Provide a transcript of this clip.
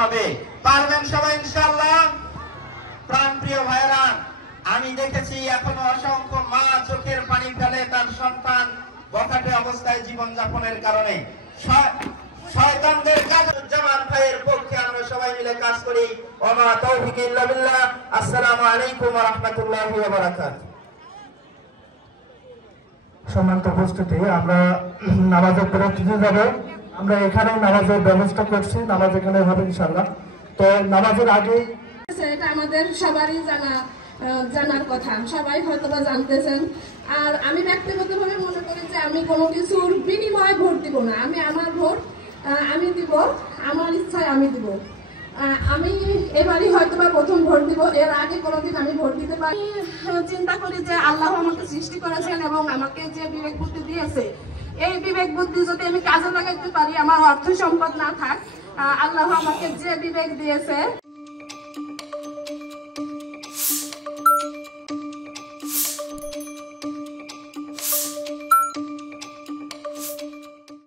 হবে। পারবেন সবাই ইনশাআল্লাহ? প্রাণপ্রিয় ভাইরা, আমি দেখেছি এখনো অসংখ্য মা চোখের পানি ফেলে তার সন্তান বখাটে অবস্থায় জীবন যাপনের কারণে। শয়তানদের কাজ জামান ভাইয়ের পক্ষে আমরা সবাই মিলে কাজ করি। ওমা তৌফিক ইল্লা বিল্লাহ। আসসালামু আলাইকুম ওয়া রাহমাতুল্লাহি ওয়া বারাকাতুহু। সম্মানিত উপস্থিতি, আমরা নামাজের বিরতিতে যাব। আমরা এখানে নামাজের ব্যবস্থা করছি, নামাজ এখানে হবে ইনশাআল্লাহ। তো নামাজের আগে এটা আমাদের সবারই জানার কথা, সবাই হয়তো বা জানতেছেন। আর আমি ব্যক্তিগতভাবে মনে করি যে আমি কোনো কিছুর বিনিময়ে ভোট দিব না। আমি আমার ভোট আমি দিব, আমার ইচ্ছায় আমি দিব। আমি এবারই হয়তো বা প্রথম ভোট দিব, এর আগে কোনোদিন আমি ভোট দিতে পারি। চিন্তা করি যে আল্লাহ আমাকে সৃষ্টি করেছেন এবং আমাকে যে বিবেক বুদ্ধি দিয়েছে, এই বিবেক বুদ্ধি যদি আমি কাজে লাগাইতে পারি, আমার অর্থ সম্পদ না থাক, আল্লাহ আমাকে যে বিবেক দিয়েছে